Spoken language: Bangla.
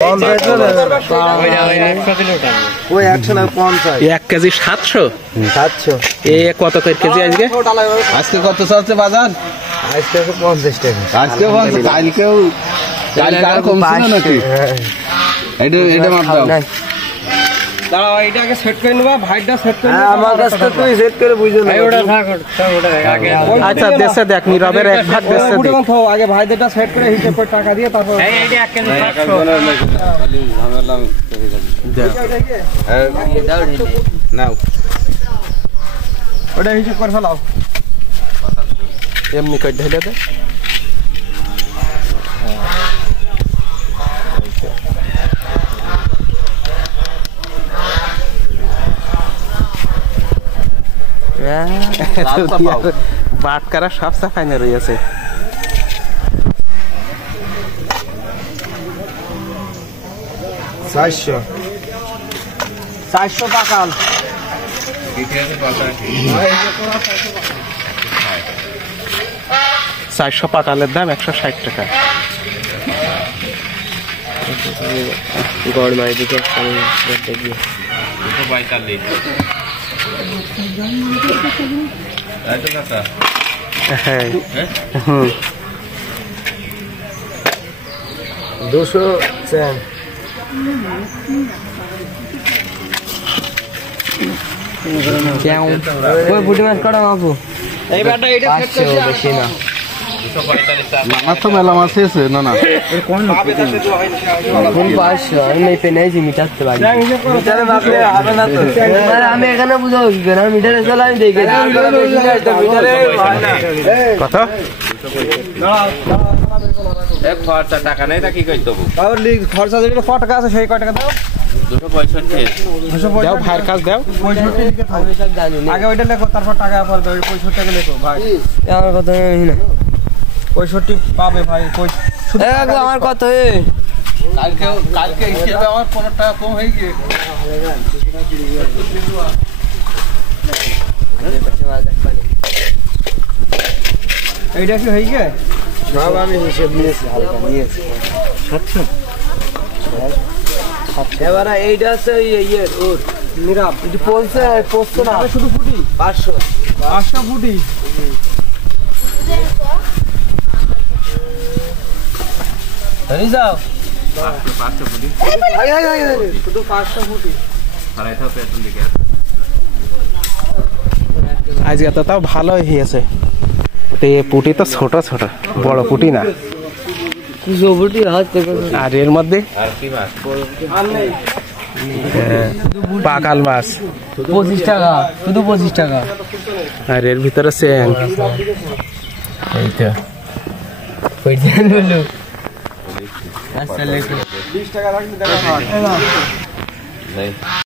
1 কেজি 700 কত করে কেজি আজকে? আজকে কত চলছে বাজার? আজকে 50 টাকা। আজকে কালকেও কম ছিল নাকি? এটা মাপ দাও। দাঁড়াও, এইটা আগে সেট করে নেবা, ভাইটা সেট করে নেবা। আমার কাছে তো তুই সেট করে বুঝো না। ওটা থাক, ওটা আগে। আচ্ছা দেশে দেখ, নীরবের এক ভাগ দেশে দেখ। আগে ভাইদেরটা সেট করে হিসাব করে টাকা দিয়ে তারপর এইটা 1 কেজি 700 খালি ঝামেলা করে দাও। নাও ওটা হিসাব করে ফেলাও। এমনি কই ঢেলে দে। বাটকারা সব সাফাই না রয়েছে। চারশো পাকাল। 400 পাকালের দাম 160 টাকা। গড় মাই দিকে হ্যাঁ 200 চেন। ওই বুটি মাছ কটা বাবু? এই বাটা এটা সেট করছি বেশি না। মাছ তো মেলা মাছ আছে না না কোন 500 আমি এই পেনাইছি মিটাতে পারি। মিটারে মাপলে হবে না তো। আমি এখানে বুঝাবো কি করে? আমি মিটারে চলে আমি দেখে মিটারে হয় না। কত? এক খরচা টাকা নাই তা কি কই দেব? তাহলে খরচা যেটা কত টাকা আছে সেই কত টাকা দাও? 265 দাও ভাইয়ের কাজ দাও। 65 লিখে থাও। আমি সব জানি না। আগে ওইটা লেখো, তারপর টাকা পরে দাও। 65 টাকা লেখো ভাই। আমার কথা জানি না। 65 পাবে ভাই। আমার কত এ? কালকে হিসেবে আমার 15 টাকা কম হয়ে গিয়ে এইটা কি হয়ে গিয়ে সব আমি হিসেব নিয়েছি, হালকা নিয়েছি। 700 এবারে এইটা আছে ইয়ের ওর নিরাপ এটা পোলছে না শুধু ফুটি 500 ফুটি। ধরে যাও 500 ফুটি শুধু 500 ফুটি। আজকে তো তাও ভালোই হয়েছে। পুটি তো ছোট ছোট, বড় পুটি না। আর এর মধ্যে পাকাল মাছ 25 টাকা, শুধু 25 টাকা। আর এর ভিতরে চেং। এইটা 20 টাকা রাখলে দেখা হয়।